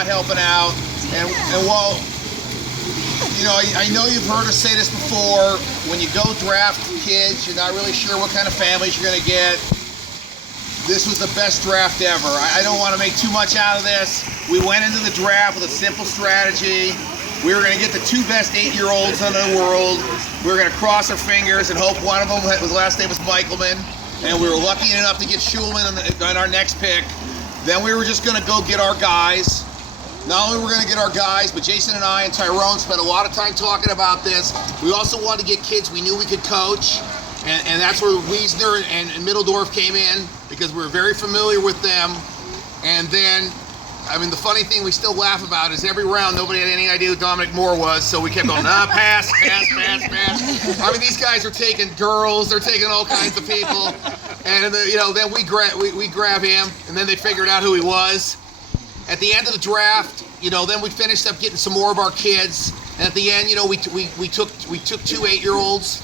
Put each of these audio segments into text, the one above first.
not helping out. And well, you know, I know you've heard us say this before. When you go draft kids, you're not really sure what kind of families you're going to get. This was the best draft ever. I don't want to make too much out of this. We went into the draft with a simple strategy. We were going to get the two best 8-year-olds in the world. We were going to cross our fingers and hope one of them, his last name was Michelman, and we were lucky enough to get Schulman on our next pick. Then we were just going to go get our guys. Not only were we going to get our guys, but Jason and I and Tyrone spent a lot of time talking about this. We also wanted to get kids we knew we could coach, and that's where Wiesner and Middledorf came in, because we were very familiar with them. And then, I mean, the funny thing we still laugh about is every round nobody had any idea who Dominic Moore was, so we kept going, pass. I mean, these guys are taking girls, they're taking all kinds of people, and you know, then we grab him, and then they figured out who he was. At the end of the draft, you know, then we finished up getting some more of our kids, and at the end, you know, we took two 8-year-olds.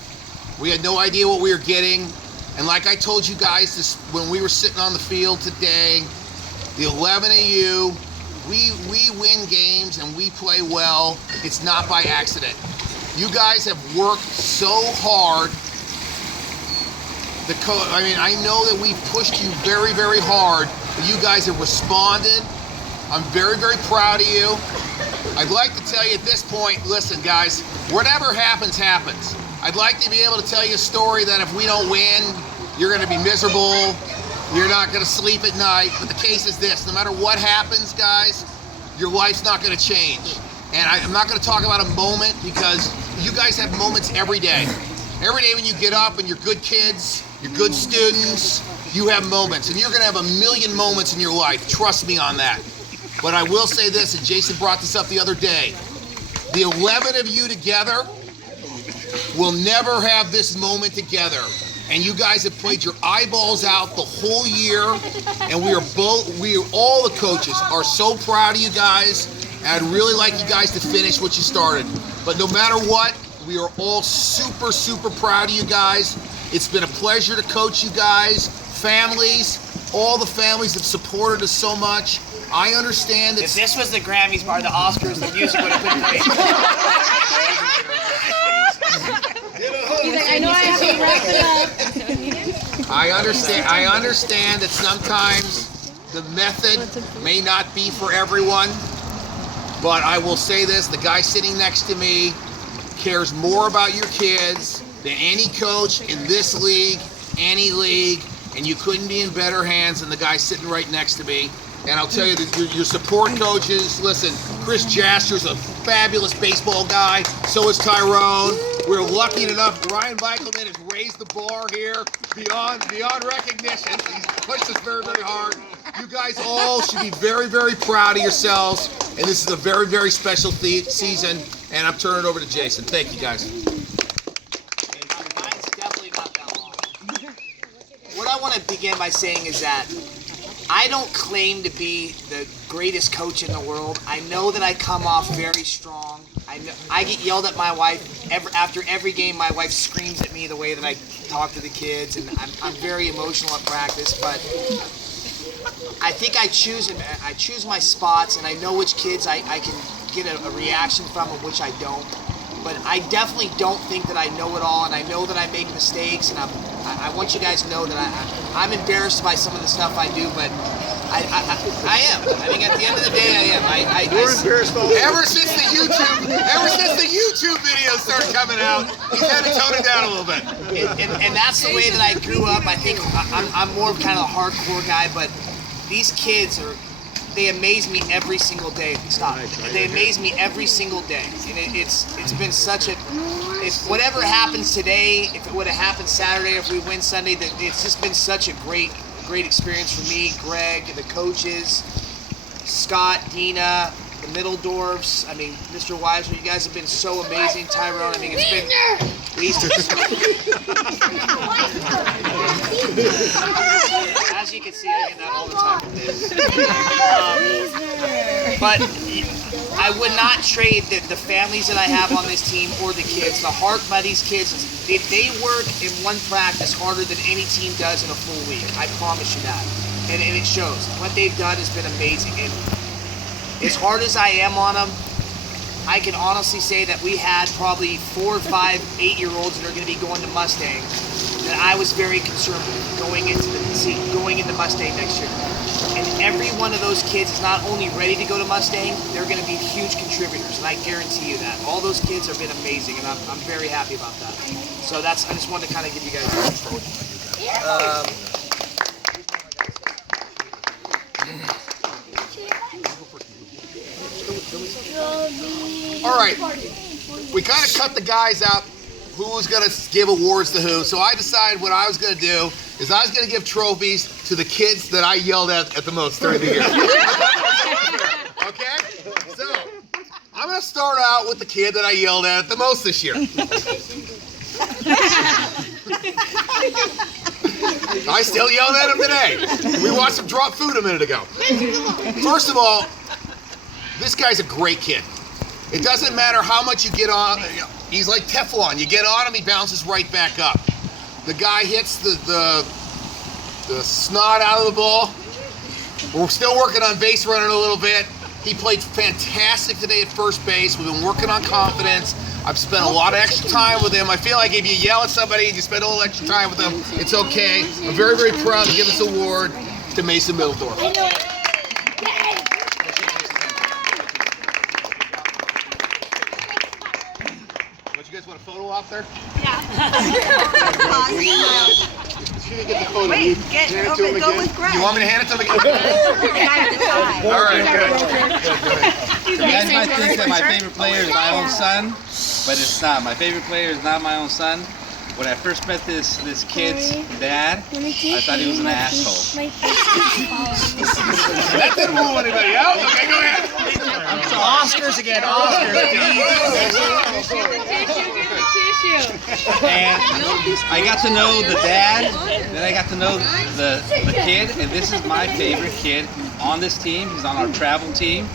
We had no idea what we were getting, and like I told you guys this when we were sitting on the field today, the 11 of you, we win games and we play well. It's not by accident. You guys have worked so hard. I mean, I know that we've pushed you very, very hard, but you guys have responded. I'm very, very proud of you. I'd like to tell you at this point, listen guys, whatever happens, happens. I'd like to be able to tell you a story that if we don't win, you're gonna be miserable, you're not gonna sleep at night, but the case is this, no matter what happens, guys, your life's not gonna change. And I'm not gonna talk about a moment, because you guys have moments every day. Every day when you get up and you're good kids, you're good students, you have moments, and you're gonna have a million moments in your life, trust me on that. But I will say this, and Jason brought this up the other day, the 11 of you together will never have this moment together. And you guys have played your eyeballs out the whole year, and all the coaches are so proud of you guys, and I'd really like you guys to finish what you started. But no matter what, we are all super, super proud of you guys. It's been a pleasure to coach you guys, families, all the families have supported us so much. I understand that if this was the Grammys or the Oscars, the music would have been played. He's like, I know I have to wrap it up. I understand that sometimes the method may not be for everyone, but I will say this, the guy sitting next to me cares more about your kids than any coach in this league, any league, and you couldn't be in better hands than the guy sitting right next to me. And I'll tell you that your support coaches, listen, Chris Jaster's a fabulous baseball guy, so is Tyrone. We're lucky enough, Ryan Michelman has raised the bar here beyond recognition. He's pushed us very, very hard. You guys all should be very, very proud of yourselves, and this is a very, very special season, and I'm turning it over to Jason. Thank you, guys. Mine's definitely not that long. What I want to begin by saying is that I don't claim to be the greatest coach in the world. I know that I come off very strong. I get yelled at my wife after every game. My wife screams at me the way that I talk to the kids, and I'm very emotional at practice. But I think I choose my spots, and I know which kids I can get a reaction from and which I don't. But I definitely don't think that I know it all, and I know that I make mistakes, and I want you guys to know that I'm embarrassed by some of the stuff I do, but I am. I mean, at the end of the day, I am. You're embarrassed all ever since the YouTube videos started coming out, he's had to tone it down a little bit. And that's the way that I grew up. I think I'm more of kind of a hardcore guy, but these kids they amaze me every single day. Stop. They amaze me every single day. And it's been such a, if whatever happens today, if it would have happened Saturday, if we win Sunday, it's just been such a great experience for me, Greg, the coaches, Scott, Dina, the Middledorfs. I mean, Mr. Weiser, you guys have been so amazing. Tyrone, I mean, it's been. As you can see, I get that all the time from this. But I would not trade the families that I have on this team or the kids. The heart by these kids, they work in one practice harder than any team does in a full week. I promise you that. And it shows. What they've done has been amazing. And as hard as I am on them, I can honestly say that we had probably 4 or 5 8-year-olds that are going to be going to Mustang that I was very concerned with going into Mustang next year. And every one of those kids is not only ready to go to Mustang, they're going to be huge contributors, and I guarantee you that. All those kids have been amazing, and I'm very happy about that. So I just wanted to kind of give you guys All right, we kind of cut the guys out who was going to give awards to who, so I decided what I was going to do is I was going to give trophies to the kids that I yelled at the most during the year. Okay? So, I'm going to start out with the kid that I yelled at the most this year. I still yelled at him today. We watched him drop food a minute ago. First of all, this guy's a great kid. It doesn't matter how much you get on. He's like Teflon. You get on him, he bounces right back up. The guy hits the snot out of the ball. We're still working on base running a little bit. He played fantastic today at first base. We've been working on confidence. I've spent a lot of extra time with him. I feel like if you yell at somebody and you spend a little extra time with them, it's okay. I'm very, very proud to give this award to Mason Middledorf. You guys want a photo op there? Yeah. Get the photo. Wait, go with Greg. You want me to hand it to him again? All right, good. You guys might think that my favorite player is my own son, but it's not. My favorite player is not my own son. When I first met this kid's dad, I thought he was an asshole. That didn't rule anybody out. Okay, go ahead. Oscars again, Oscars. Give the tissue. And I got to know the dad, then I got to know the kid, and this is my favorite kid on this team. He's on our travel team.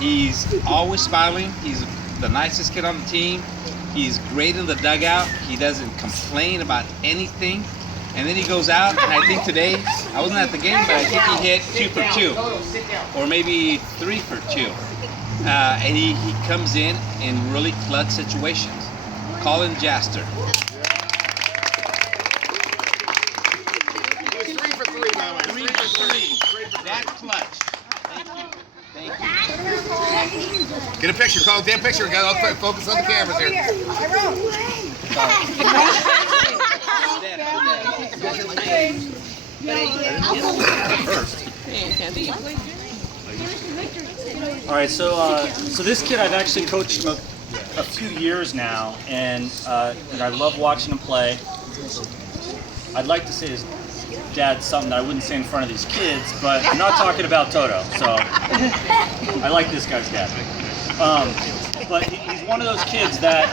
He's always smiling. He's the nicest kid on the team. He's great in the dugout. He doesn't complain about anything. And then he goes out, and I think today, I wasn't at the game, but I think he hit 2 for 2. Or maybe 3 for 2. And he comes in really clutch situations. Colin Jaster. He was 3 for 3, by the way. 3 for 3. That's clutch. Thank you. Thank you. Get a picture. Call a damn picture. I'll focus on the cameras here. All right, so this kid, I've actually coached him a few years now, and I love watching him play. I'd like to say his dad's something that I wouldn't say in front of these kids, but I'm not talking about Toto, so I like this guy's dad. But he's one of those kids that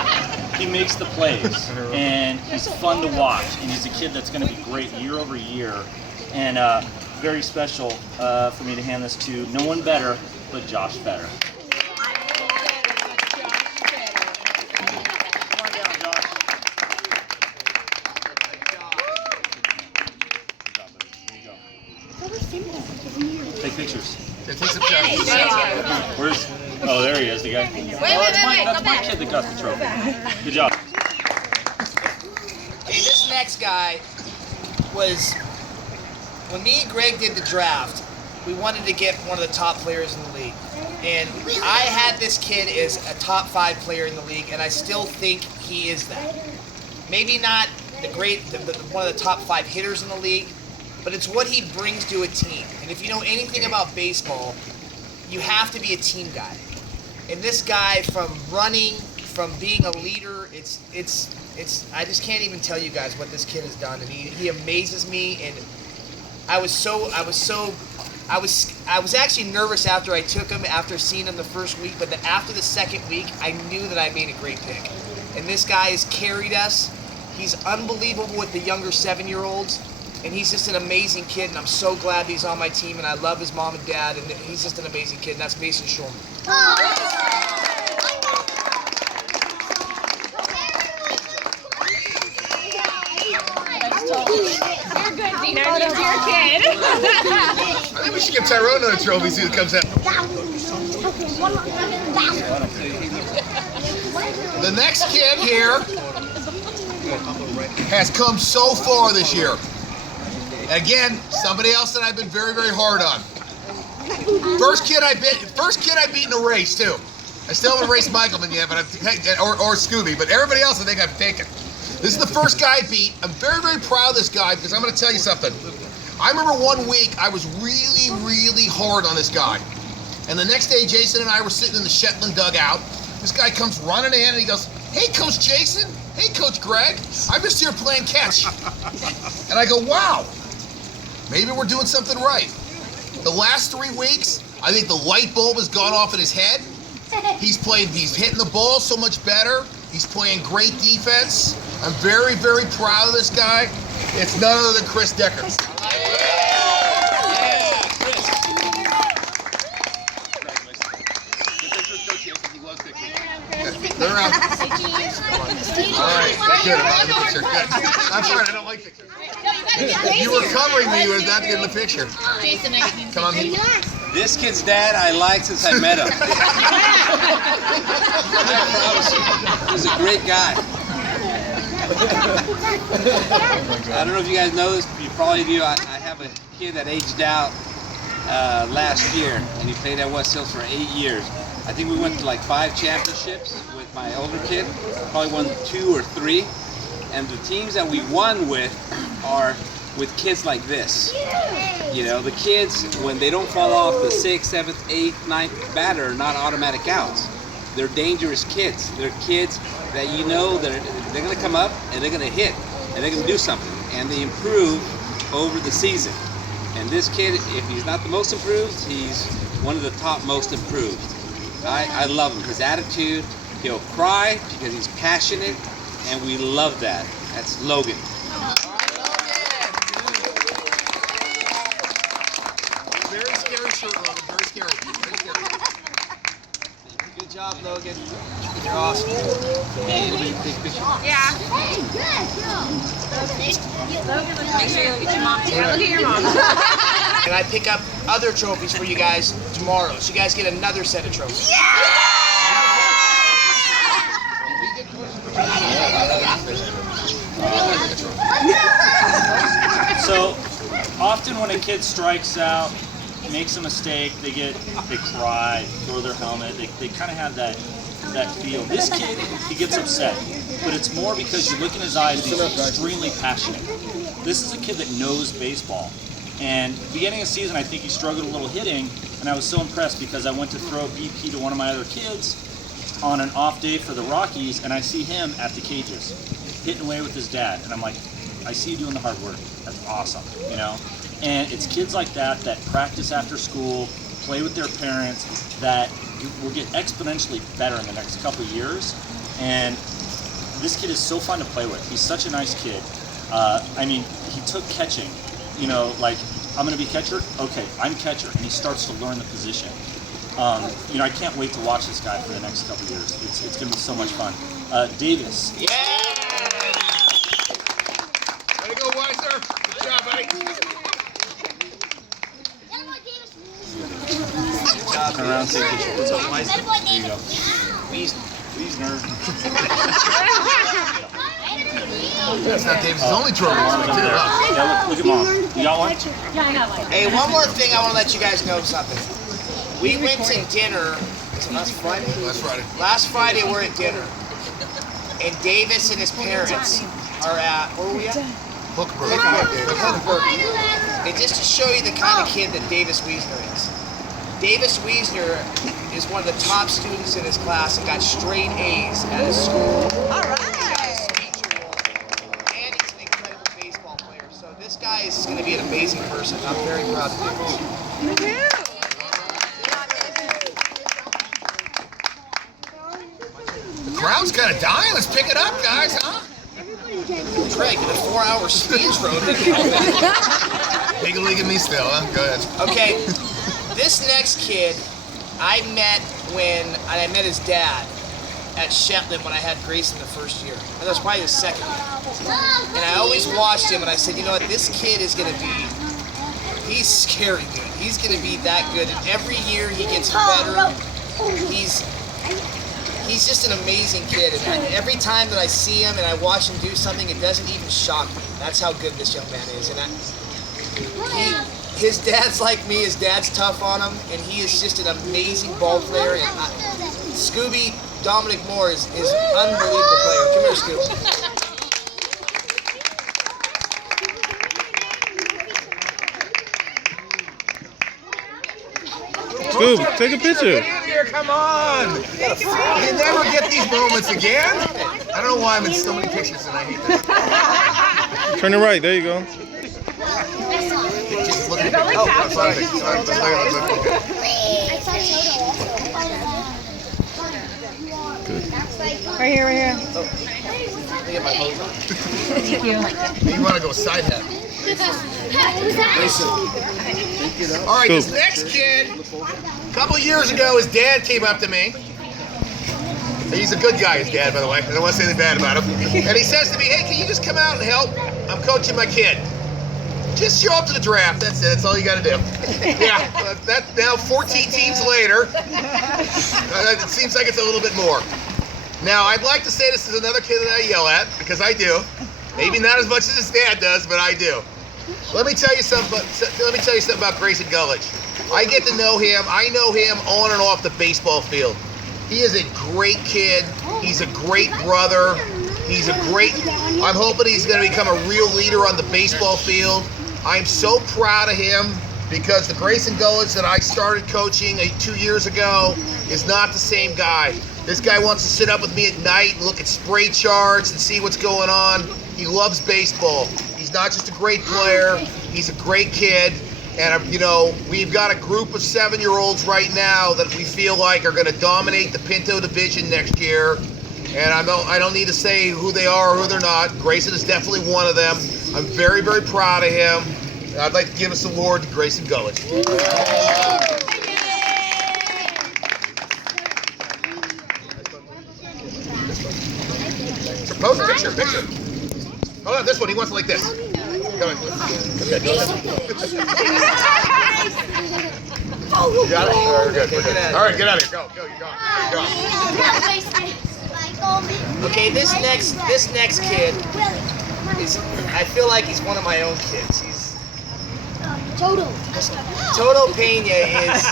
he makes the plays, and he's fun to watch, and he's a kid that's going to be great year over year, and very special for me to hand this to no one better but Josh Fetter. Take pictures. Take some pictures. Where's? Oh, there he is, the guy. That's my kid that got the trophy. Good job. Okay, this next guy was, when me and Greg did the draft, we wanted to get one of the top players in the league. And I had this kid as a top 5 player in the league, and I still think he is that. Maybe not one of the top 5 hitters in the league, but it's what he brings to a team. And if you know anything about baseball, you have to be a team guy. And this guy, from running, from being a leader, it's I just can't even tell you guys what this kid has done. And he amazes me. And I was actually nervous after I took him, after seeing him the first week, but then after the second week, I knew that I made a great pick. And this guy has carried us. He's unbelievable with the younger 7-year-olds. And he's just an amazing kid, and I'm so glad he's on my team, and I love his mom and dad, and he's just an amazing kid, and that's Mason Schulman. You're good, Dina. He's your kid. I think we should give Tyrone another trophy, see who comes out. The next kid here has come so far this year. Again, somebody else that I've been very, very hard on. First kid I beat in a race too. I still haven't raced Michaelman yet, but or Scooby, but everybody else I think I've taken. This is the first guy I beat. I'm very, very proud of this guy because I'm going to tell you something. I remember one week I was really, really hard on this guy. And the next day, Jason and I were sitting in the Shetland dugout. This guy comes running in and he goes, "Hey, Coach Jason. Hey, Coach Greg. I'm just here playing catch." And I go, "Wow, maybe we're doing something right." The last 3 weeks, I think the light bulb has gone off in his head. He's hitting the ball so much better. He's playing great defense. I'm very, very proud of this guy. It's none other than Chris Decker. Turn around. All right, good. I'm in the picture. Good. I'm sorry, I don't like pictures. You were covering me with that in the picture. Come on. This kid's dad I like since I met him. I promise you, he's a great guy. I don't know if you guys know this, but you probably do. I have a kid that aged out last year, and he played at West Hills for 8 years. I think we went to like 5 championships with my older kid, probably won 2 or 3. And the teams that we won with are with kids like this. You know, the kids, when they don't fall off the 6th, 7th, 8th, 9th batter, are not automatic outs. They're dangerous kids. They're kids that you know they're going to come up and they're going to hit and they're going to do something. And they improve over the season. And this kid, if he's not the most improved, he's one of the top most improved. I love him. His attitude, he'll cry because he's passionate, and we love that. That's Logan. Very scary shirt, Logan. Very scary. Very scary. Good job, Logan. You're awesome. Yeah. Logan, make sure you look at your mom. Yeah, look at your mom. And I pick up other trophies for you guys tomorrow. So you guys get another set of trophies. So often when a kid strikes out, makes a mistake, they cry, throw their helmet. They kind of have that feel. This kid, he gets upset, but it's more because you look in his eyes and he's extremely passionate. This is a kid that knows baseball. And beginning of the season, I think he struggled a little hitting, and I was so impressed because I went to throw BP to one of my other kids on an off day for the Rockies, and I see him at the cages, hitting away with his dad, and I'm like, I see you doing the hard work. That's awesome, you know? And it's kids like that practice after school, play with their parents, that will get exponentially better in the next couple of years. And this kid is so fun to play with. He's such a nice kid. I mean, he took catching. You know, like, I'm going to be catcher? Okay, I'm catcher. And he starts to learn the position. You know, I can't wait to watch this guy for the next couple of years. It's going to be so much fun. Davis. Yeah! Way to go, Weiser. Good job, buddy. Good job. Turn around, take a picture. What's up, Weiser? There you go. Please, nerd. That's not Davis' only trophy. Yeah, look at mom. You got one? Yeah, I got one. Hey, one more thing I want to let you guys know something. We went to dinner, was it last Friday? Last Friday. Last Friday we're at dinner. And Davis and his parents are at, where were we at? Hookburg. And just to show you the kind of kid that Davis Wiesner is. Davis Wiesner is one of the top students in his class and got straight A's at his school. All right. And he's an incredible baseball player. So this guy is going to be an amazing person. I'm very proud of him. The crowd's kind of dying. Let's pick it up, guys, huh? Greg, in a 4-hour speech road. Big league in me still, huh? Go ahead. Okay, this next kid I met when I met his dad at Shetland when I had Grayson the first year. And that was probably his second year. And I always watched him and I said, you know what, this kid is going to be, he's scary good. He's going to be that good. And every year he gets better he's just an amazing kid, and every time that I see him and I watch him do something, it doesn't even shock me. That's how good this young man is, and his dad's like me. His dad's tough on him, and he is just an amazing ball player. And Scooby, Dominic Moore, is an unbelievable player. Come here, Scooby. Scoob, take a picture. Here, come on! You never get these moments again. I don't know why I'm in so many pictures and I hate this. Turn it right. There you go. Oh, sorry. Right here, right here. Get my hose on. Thank you. You want to go side hat. All right, this next kid, a couple of years ago, his dad came up to me. He's a good guy, his dad, by the way. I don't want to say anything bad about him. And he says to me, hey, can you just come out and help? I'm coaching my kid. Just show up to the draft. That's it. That's all you got to do. Yeah, that's now 14 teams later. It seems like it's a little bit more. Now, I'd like to say this is another kid that I yell at, because I do. Maybe not as much as his dad does, but I do. Let me tell you something about Grayson Gullich. I get to know him. I know him on and off the baseball field. He is a great kid. He's a great brother. I'm hoping he's going to become a real leader on the baseball field. I'm so proud of him, because the Grayson Gullich that I started coaching 2 years ago is not the same guy. This guy wants to sit up with me at night and look at spray charts and see what's going on. He loves baseball. He's not just a great player, he's a great kid. And, we've got a group of 7-year-olds right now that we feel like are going to dominate the Pinto division next year. And I don't need to say who they are or who they're not. Grayson is definitely one of them. I'm very, very proud of him. And I'd like to give this award to Grayson Gullich. Pose a picture. Hold on, this one, he wants it like this. Go ahead. You got it? All right, we're good. All right, get out of here. Go, you're gone. Okay, this next kid is, I feel like he's one of my own kids. He's Toto Pena is.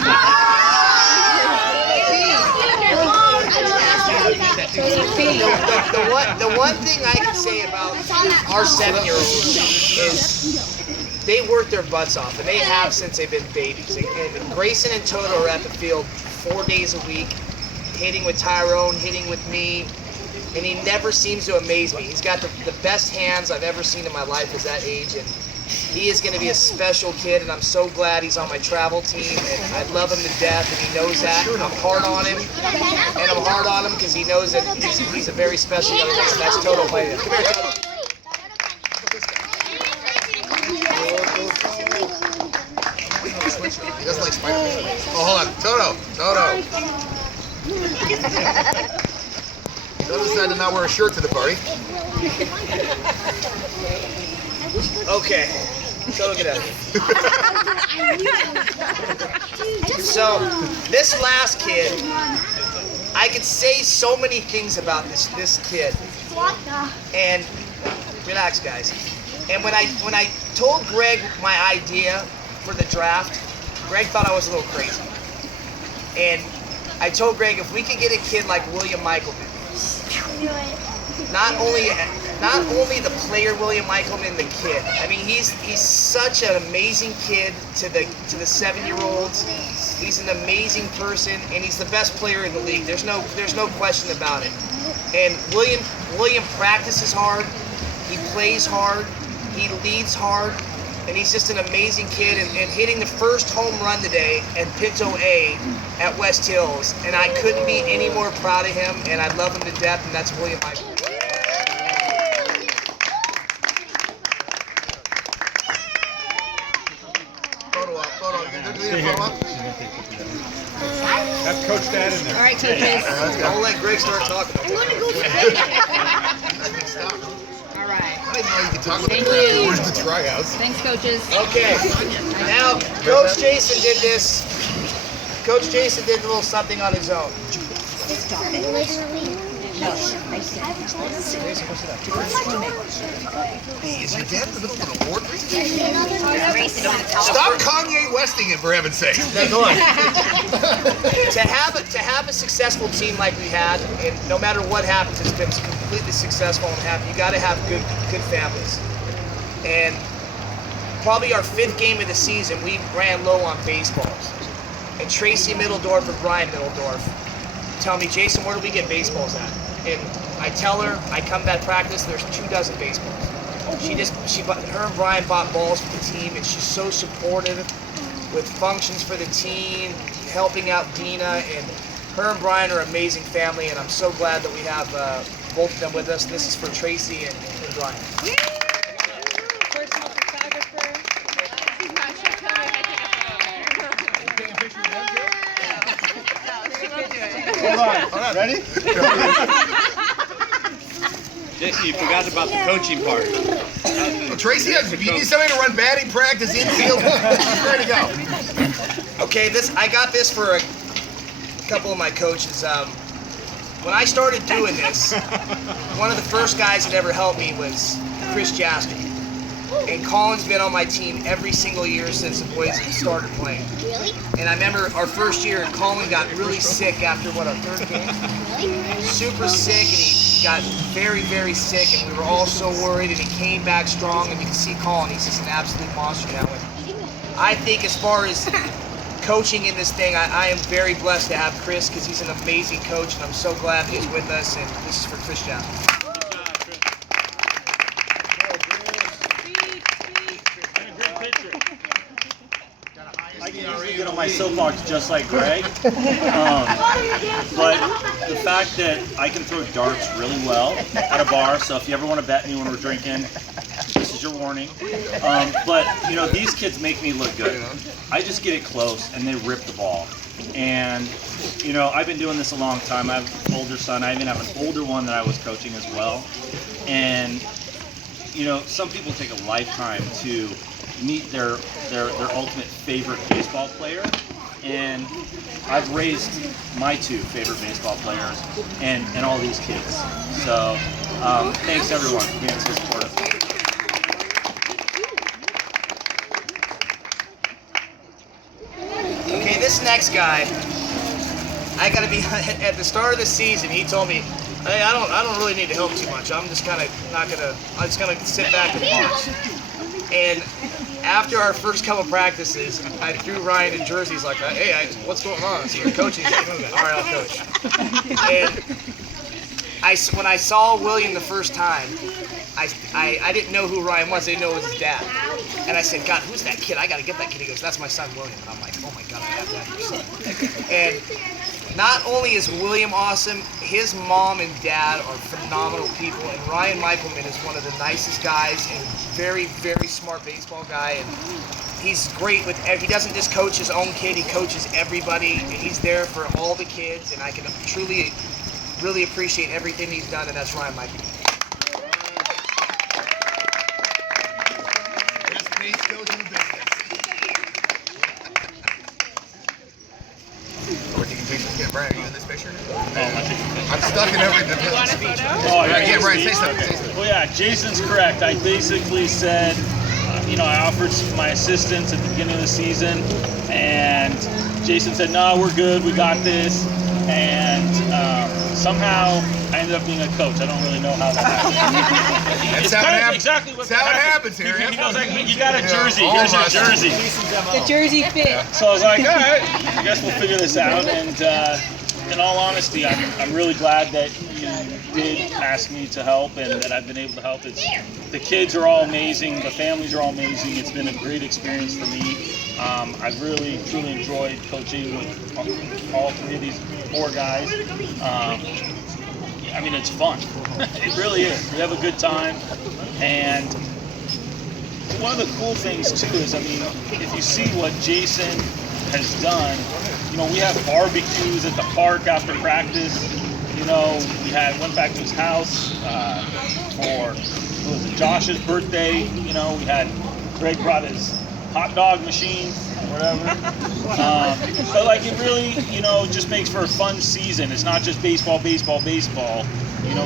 The one thing I can say about our 7-year-olds is they work their butts off, and they have since they've been babies. And Grayson and Toto are at the field 4 days a week, hitting with Tyrone, hitting with me, and he never seems to amaze me. He's got the best hands I've ever seen in my life at that age, and he is going to be a special kid, and I'm so glad he's on my travel team, and I love him to death, and he knows that. I'm hard on him, and I'm hard on him because he knows that he's a very special young man. That's Toto Pena. Come here, Toto. He doesn't like Spider-Man. Oh, hold on. Toto. Toto decided to not wear a shirt to the party. Okay. Toto, get out of here. So, this last kid, I could say so many things about this kid. And relax, guys. And when I told Greg my idea for the draft, Greg thought I was a little crazy. And I told Greg if we could get a kid like William Michelman, not only the player William Michelman, the kid. I mean, he's such an amazing kid to the 7-year-olds. He's an amazing person, and he's the best player in the league. There's no question about it. And William practices hard. He plays hard. He leads hard. And he's just an amazing kid, and hitting the first home run today at Pinto A at West Hills. And I couldn't be any more proud of him, and I love him to death, and that's William Michael. Photo. You gonna do a photo up? Have Coach Dad in there. All right, coaches. Don't let Greg start talking. I'm gonna go Stop. All right. I didn't know you could talk about Thank the you. Where's the tryouts? Thanks, coaches. Okay, now Coach Jason did this Coach Jason did a little something on his own. Hey, is your dad in the middle of an award presentation? Stop Kanye Westing it, for heaven's sake. No, go on. to have a successful team like we had, and no matter what happens, it's been completely successful and happy. You got to have good families. And probably our 5th game of the season, we ran low on baseballs. And Tracy Middledorf and Brian Middledorf tell me, Jason, where do we get baseballs at? And I tell her, I come to that practice, there's 24 baseballs. Her and Brian bought balls for the team, and she's so supportive with functions for the team, helping out Dina, and her and Brian are an amazing family, and I'm so glad that we have both of them with us. This is for Tracy and Brian. Personal photographer. Hold on. Ready? Jason, you forgot about the coaching part. Tracy, you need somebody to run batting practice, infield. She's ready to go. Okay, I got this for a couple of my coaches. When I started doing this, one of the first guys that ever helped me was Chris Jaster. And Colin's been on my team every single year since the boys started playing. And I remember our first year, Colin got really sick after our 3rd game? Super sick, and he got very, very sick, and we were all so worried, and he came back strong, and you can see Colin, he's just an absolute monster now. And I think as far as coaching in this thing, I am very blessed to have Chris, because he's an amazing coach, and I'm so glad that he's with us, and this is for Chris Jaster. I can usually get on my soapbox just like Greg, but the fact that I can throw darts really well at a bar, so if you ever want to bet me when we're drinking, this is your warning. But, you know, these kids make me look good. I just get it close, and they rip the ball. And, you know, I've been doing this a long time. I have an older son. I even have an older one that I was coaching as well. And, you know, some people take a lifetime to meet their ultimate favorite baseball player, and I've raised my 2 favorite baseball players and all these kids. So thanks everyone for being so supportive. Okay, this next guy, I gotta be at the start of the season. He told me, "Hey, I don't really need to help too much. I'm just kind of I'm just gonna sit back and watch." And after our first couple practices, I threw Ryan in jerseys like, "Hey, what's going on?" So you're coaching. All right, I'll coach. And when I saw William the first time, I didn't know who Ryan was. I didn't know it was his dad. And I said, "God, who's that kid? I got to get that kid." He goes, "That's my son, William." And I'm like, "Oh my God, I have that your son." And not only is William awesome, his mom and dad are phenomenal people. And Ryan Michaelman is one of the nicest guys and very, very smart baseball guy. And he's great with, he doesn't just coach his own kid, he coaches everybody. And he's there for all the kids. And I can truly, really appreciate everything he's done. And that's Ryan Michaelman. Best base coach in the business. We're taking pictures. Yeah, Brian, are you in this picture? I'm stuck in everything. Oh, Yeah, Brian, say something. Well, yeah, Jason's correct. I basically said, you know, I offered my assistance at the beginning of the season, and Jason said, "No, we're good. We got this." And somehow I ended up being a coach. I don't really know how that happened. That's It's how it kind of happens. exactly what That's how it happened. happens here. He goes like, "You got a Yeah, jersey. all Here's of your us. jersey." The jersey fit. So I was like, "All right, I guess we'll figure this out." And in all honesty, I'm really glad that you did ask me to help and that I've been able to help. The kids are all amazing. The families are all amazing. It's been a great experience for me. I've really, truly enjoyed coaching with all 3 of these 4 guys. I mean, it's fun. It really is. We have a good time. And one of the cool things, too, is, I mean, if you see what Jason has done, you know, we have barbecues at the park after practice. You know, went back to his house for Josh's birthday. You know, Greg brought his hot dog machine, whatever. But like it really, just makes for a fun season. It's not just baseball. We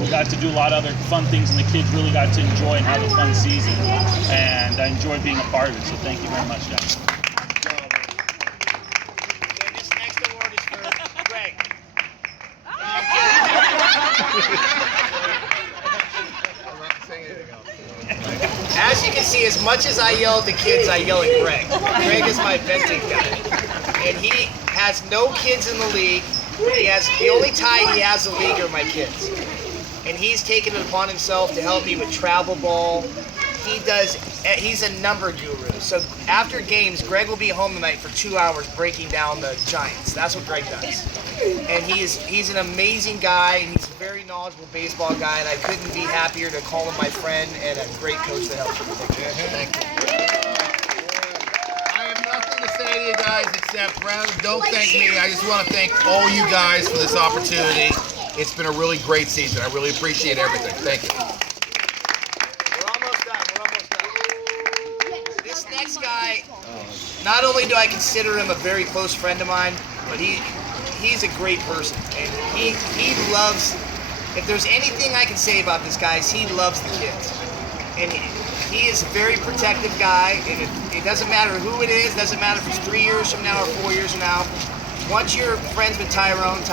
got to do a lot of other fun things, and the kids really got to enjoy and have a fun season. And I enjoyed being a part of it. So thank you very much, guys. Okay, this next award is for Greg. As you can see, as much as I yell at the kids, I yell at Greg. Greg is my venting guy. And he has no kids in the league. The only tie he has in the league are my kids. And he's taken it upon himself to help me with travel ball. He's a number guru. So after games, Greg will be home tonight for 2 hours breaking down the Giants. That's what Greg does. And he's an amazing guy, and he's a very knowledgeable baseball guy, and I couldn't be happier to call him my friend and a great coach to help me. Thank you. I have nothing to say to you guys except, don't thank me. I just want to thank all you guys for this opportunity. It's been a really great season. I really appreciate everything. Thank you. We're almost done. This next guy, not only do I consider him a very close friend of mine, but he's a great person. And he loves, if there's anything I can say about this guy, is he loves the kids. And he is a very protective guy, and it doesn't matter who it is, doesn't matter if it's 3 years from now or 4 years from now. Once you're friends with Tyrone is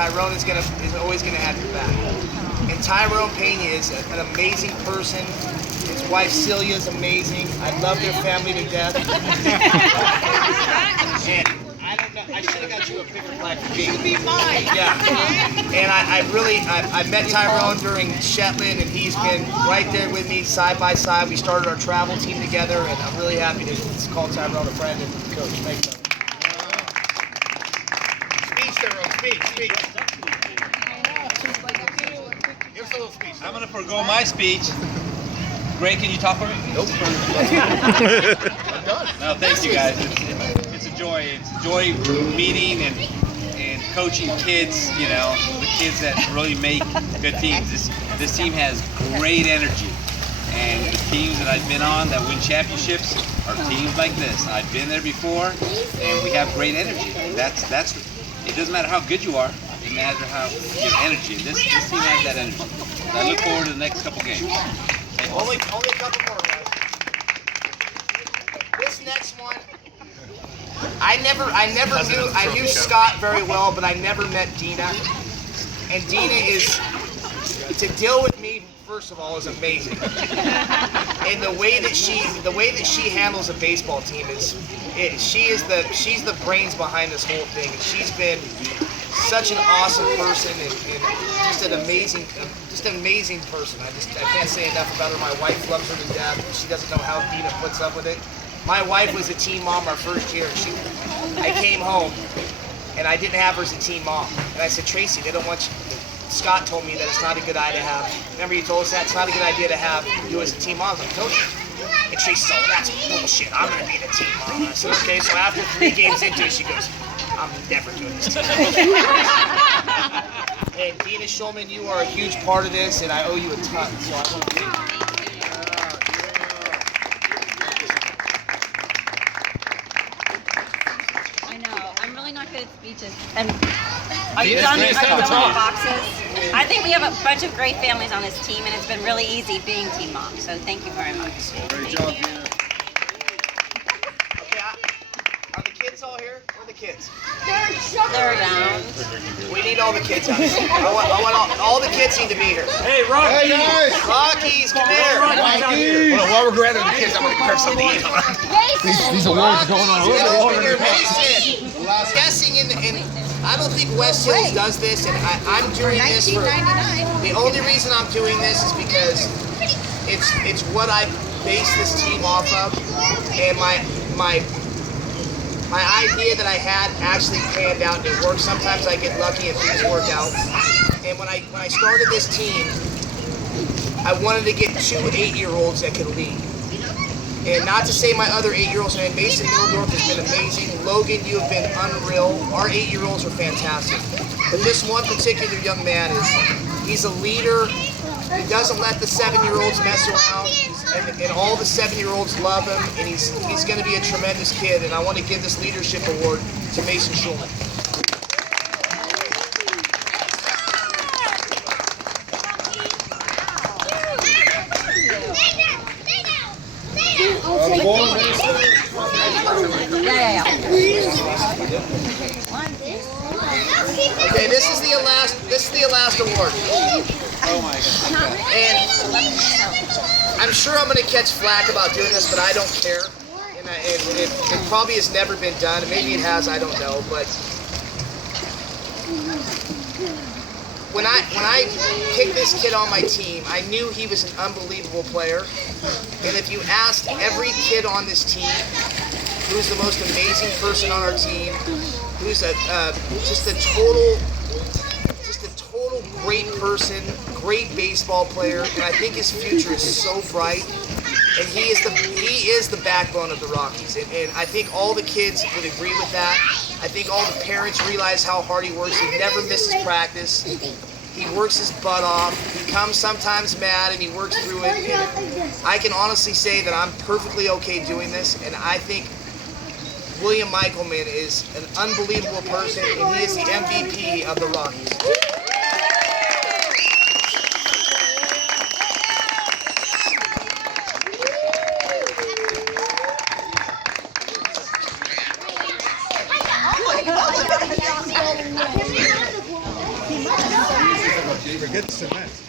always gonna have your back. And Tyrone Pena is an amazing person. His wife Celia is amazing. I love their family to death. And I don't know, I should have got you a bigger plaque for me. Be mine. Yeah. And I met Tyrone during Shetland, and he's been right there with me side by side. We started our travel team together, and I'm really happy to call Tyrone a friend and coach. Thanks, Tyrone. Speech. Give us a little speech. I'm going to forego my speech. Greg, can you talk for me? Nope. I'm done. No, thank you guys. It's a joy. It's a joy meeting and coaching kids, the kids that really make good teams. This team has great energy. And the teams that I've been on that win championships are teams like this. I've been there before, and we have great energy. That's it doesn't matter how good you are, it matters how your energy. This team has that energy. So I look forward to the next couple games. Only a couple more, guys. This next one, I knew Scott very well, but I never met Dina. And Dina to deal with me, first of all, is amazing. And the way that she handles a baseball team she's the brains behind this whole thing. And she's been such an awesome person and just an amazing person. I can't say enough about her. My wife loves her to death. She doesn't know how Dina puts up with it. My wife was a team mom our first year. I came home and I didn't have her as a team mom. And I said, Tracy, they don't want you. Scott told me that it's not a good idea to have. Remember you told us that? It's not a good idea to have you as a team mom. I told you. And Tracy said, that's bullshit. I'm going to be the team mom. I said, okay. So after 3 games into it, she goes, I'm never doing this team. And Dina Schulman, you are a huge part of this, and I owe you a ton. So I want to thank you. I know. I'm really not good at speeches. And are you done with boxes? I think we have a bunch of great families on this team, and it's been really easy being team mom. So thank you very much. Great job, Dina. Okay, are the kids all here? Where are the kids? They're down. We need all the kids out here. I want all the kids need to be here. Hey, Rocky! Hey, guys! Rockies, come here. While we're grabbing the kids, I'm going to grab some meat. These awards are going on. Get over here, Mason. Guessing in I don't think West Hills does this, and I'm doing this for. The only reason I'm doing this is because it's what I base this team off of, and my idea that I had actually panned out and it worked. Sometimes I get lucky and things work out. And when I started this team, I wanted to get 2 8-year-olds that could lead. And not to say my other 8-year-olds, and Mason Mildorf has been amazing. Logan, you have been unreal. Our 8-year-olds are fantastic. But this one particular young man he's a leader. He doesn't let the 7-year-olds mess around. and all the 7-year-olds love him, and he's going to be a tremendous kid. And I want to give this leadership award to Mason Schulman. Okay, this is the last award. And I'm sure I'm going to catch flack about doing this, but I don't care. And it probably has never been done. Maybe it has, I don't know. But when I picked this kid on my team, I knew he was an unbelievable player. And if you asked every kid on this team who's the most amazing person on our team, who's just a total great person, great baseball player, and I think his future is so bright. And he is the backbone of the Rockies, and I think all the kids would agree with that. I think all the parents realize how hard he works. He never misses practice. He works his butt off. He comes sometimes mad, and he works through it. And I can honestly say that I'm perfectly okay doing this, and I think William Michelman is an unbelievable person, and he is the MVP of the Rockies.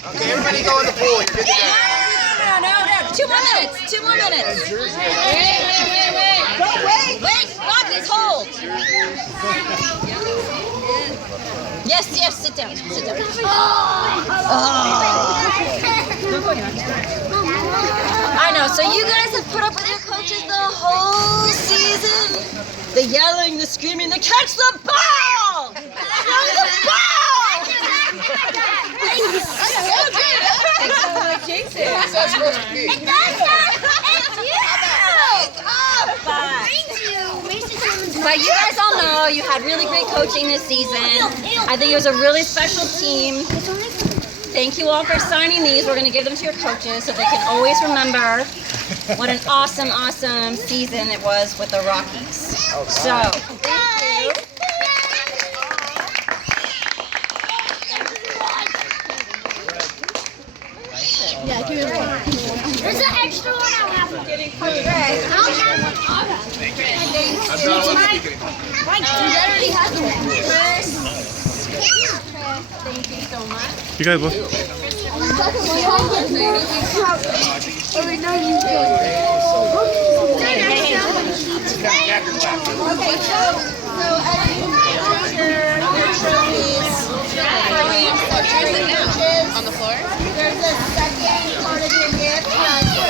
Okay, everybody go in the pool. You're good to go. No. 2 more minutes. 2 more minutes. Wait. Rockies, hold. Yes, sit down. I know, so you guys have put up with your coaches the whole season. The yelling, the screaming, the catch the ball! Catch the ball! But you guys all know you had really great coaching this season. I think it was a really special team. Thank you all for signing these. We're going to give them to your coaches so they can always remember what an awesome season it was with the Rockies. So, thank you. Yeah, give me one. There's an extra one I'll have. I'll have one. Thank you. Mike, he already has one. Thank you so much. You guys what? Okay, so